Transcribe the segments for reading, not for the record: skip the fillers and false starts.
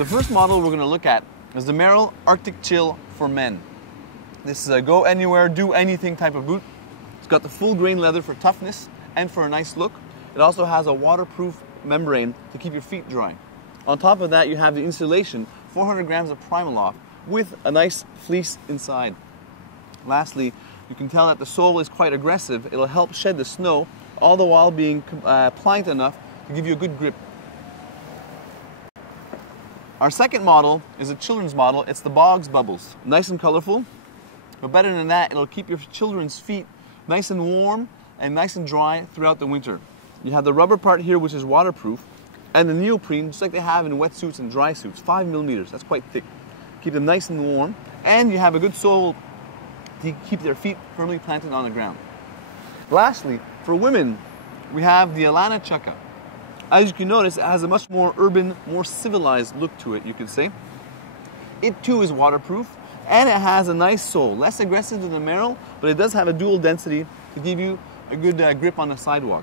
The first model we're going to look at is the Merrell Arctic Chill for men. This is a go anywhere, do anything type of boot. It's got the full grain leather for toughness and for a nice look. It also has a waterproof membrane to keep your feet dry. On top of that, you have the insulation, 400 grams of Primaloft with a nice fleece inside. Lastly, you can tell that the sole is quite aggressive. It'll help shed the snow, all the while being pliant enough to give you a good grip. Our second model is a children's model. It's the Boggs Bubbles. Nice and colorful, but better than that, it'll keep your children's feet nice and warm and nice and dry throughout the winter. You have the rubber part here, which is waterproof, and the neoprene, just like they have in wetsuits and dry suits, 5 millimeters. That's quite thick. Keep them nice and warm, and you have a good sole to keep their feet firmly planted on the ground. Lastly, for women, we have the Alana Chukka. As you can notice, it has a much more urban, more civilized look to it, you could say. It too is waterproof, and it has a nice sole, less aggressive than the Merrell, but it does have a dual density to give you a good grip on the sidewalk.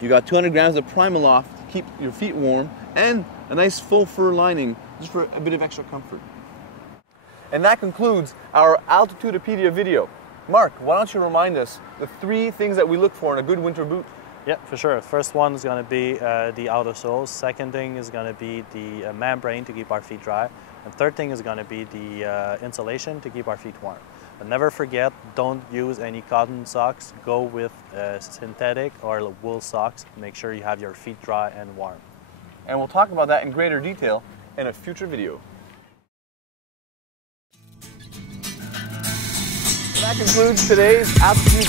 You got 200 grams of Primaloft to keep your feet warm, and a nice faux fur lining just for a bit of extra comfort. And that concludes our Altipedia video. Mark, why don't you remind us the 3 things that we look for in a good winter boot? Yeah, for sure. First one is going to be the outer sole. Second thing is going to be the membrane to keep our feet dry. And third thing is going to be the insulation to keep our feet warm. But never forget, don't use any cotton socks. Go with synthetic or wool socks. Make sure you have your feet dry and warm. And we'll talk about that in greater detail in a future video. That concludes today's Altitude.